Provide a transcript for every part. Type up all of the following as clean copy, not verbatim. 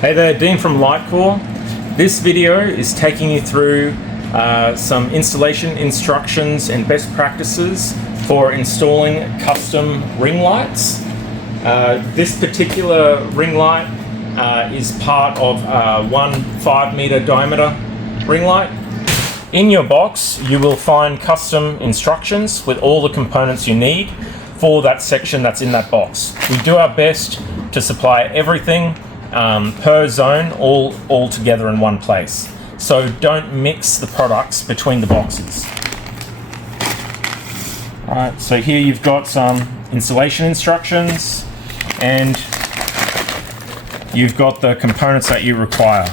Hey there, Dean from Lightcore. This video is taking you through some installation instructions and best practices for installing custom ring lights. This particular ring light is part of one 5-meter diameter ring light. In your box, you will find custom instructions with all the components you need for that section that's in that box. We do our best to supply everything per zone all together in one place. So don't mix the products between the boxes. Alright, so here you've got some installation instructions and you've got the components that you require.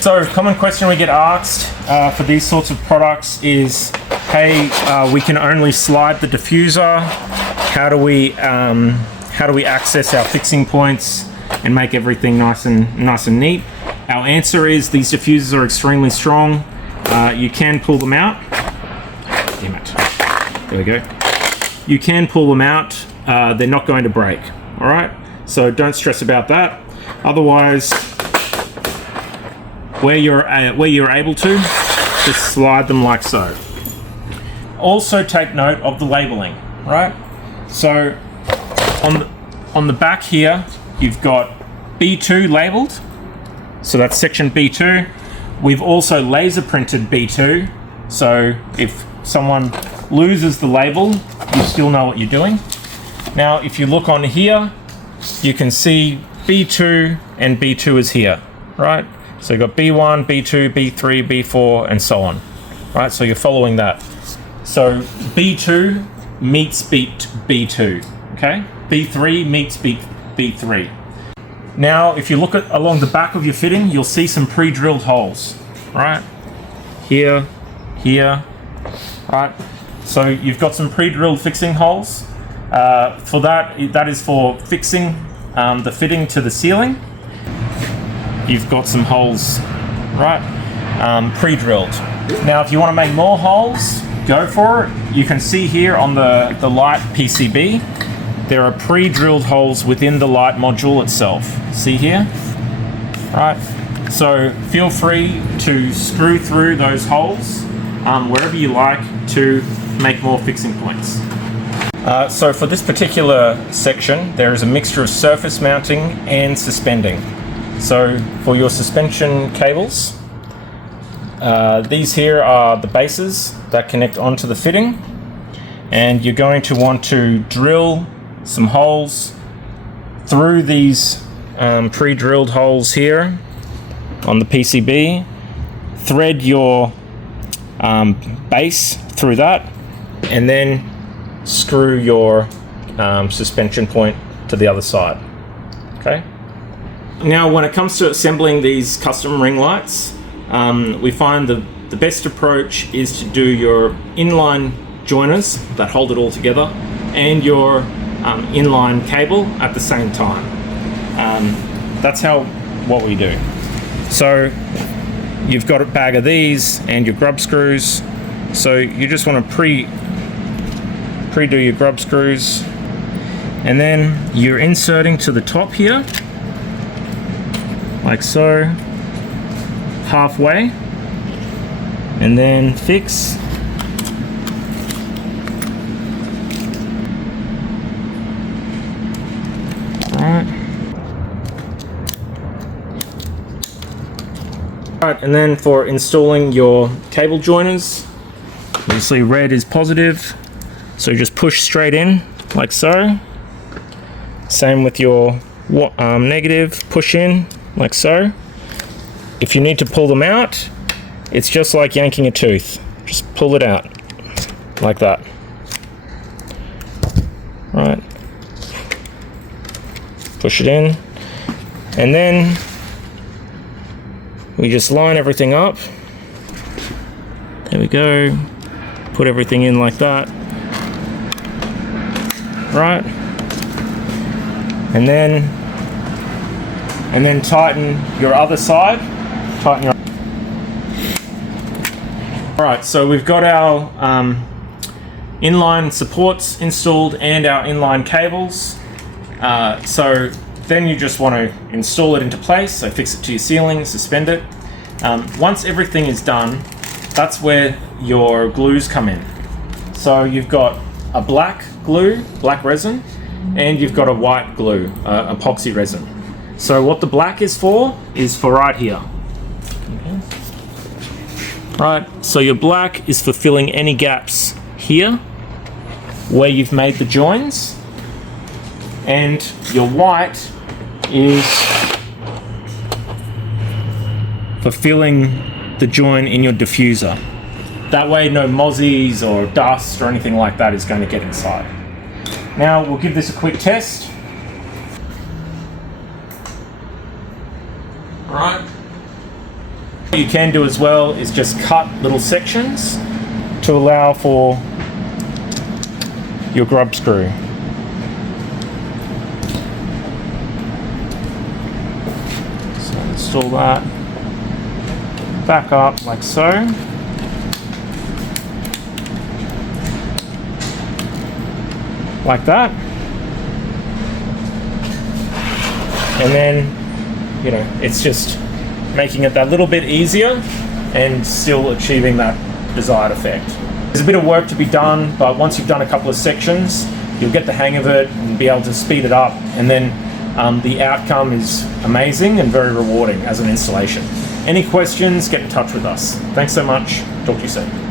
So common question we get asked for these sorts of products is, hey, we can only slide the diffuser. How do we access our fixing points and make everything nice and neat? Our answer is these diffusers are extremely strong. You can pull them out. Damn it. There we go. You can pull them out. They're not going to break. All right. So don't stress about that. Otherwise, where you're able to, just slide them like so. Also take note of the labeling. Right. So on the back here, you've got B2 labeled, so that's section B2. We've also laser printed B2, so if someone loses the label, you still know what you're doing. Now, if you look on here, you can see B2 and B2 is here, right? So you've got B1, B2, B3, B4, and so on, right? So you're following that. So B2 meets B2, okay? B3 meets B3. Now, if you look along the back of your fitting, you'll see some pre-drilled holes, right? Here, right? So you've got some pre-drilled fixing holes. For that is for fixing the fitting to the ceiling. You've got some holes, right? Pre-drilled. Now, if you want to make more holes, go for it. You can see here on the light PCB, there are pre-drilled holes within the light module itself. See here? Right. So feel free to screw through those holes wherever you like to make more fixing points. So for this particular section, there is a mixture of surface mounting and suspending. So for your suspension cables, these here are the bases that connect onto the fitting, and you're going to want to drill some holes through these pre-drilled holes here on the PCB. Thread your base through that, and then screw your suspension point to the other side. Okay. Now, when it comes to assembling these custom ring lights, we find the best approach is to do your inline joiners that hold it all together and your inline cable at the same time. That's what we do. So you've got a bag of these and your grub screws. So you just want to pre-do your grub screws, and then you're inserting to the top here, like so, halfway, and then fix. Alright, and then for installing your cable joiners, obviously red is positive, so just push straight in like so. Same with your negative, push in like so. If you need to pull them out, it's just like yanking a tooth. Just pull it out like that. Right. Push it in, and then we just line everything up. There we go. Put everything in like that. Right. And then tighten your other side. Alright, so we've got our inline supports installed and our inline cables. So Then you just want to install it into place, so fix it to your ceiling, suspend it. Once everything is done, that's where your glues come in. So you've got a black glue, black resin, and you've got a white glue, epoxy resin. So what the black is for right here. Okay. Right, so your black is for filling any gaps here where you've made the joins, and your white is for filling the join in your diffuser. That way no mozzies or dust or anything like that is going to get inside. Now we'll give this a quick test. Alright. What you can do as well is just cut little sections to allow for your grub screw. So install that back up like so. Like that. And then, you know, it's just making it that little bit easier and still achieving that desired effect. There's a bit of work to be done, but once you've done a couple of sections, you'll get the hang of it and be able to speed it up, and then the outcome is amazing and very rewarding as an installation. Any questions, get in touch with us. Thanks so much. Talk to you soon.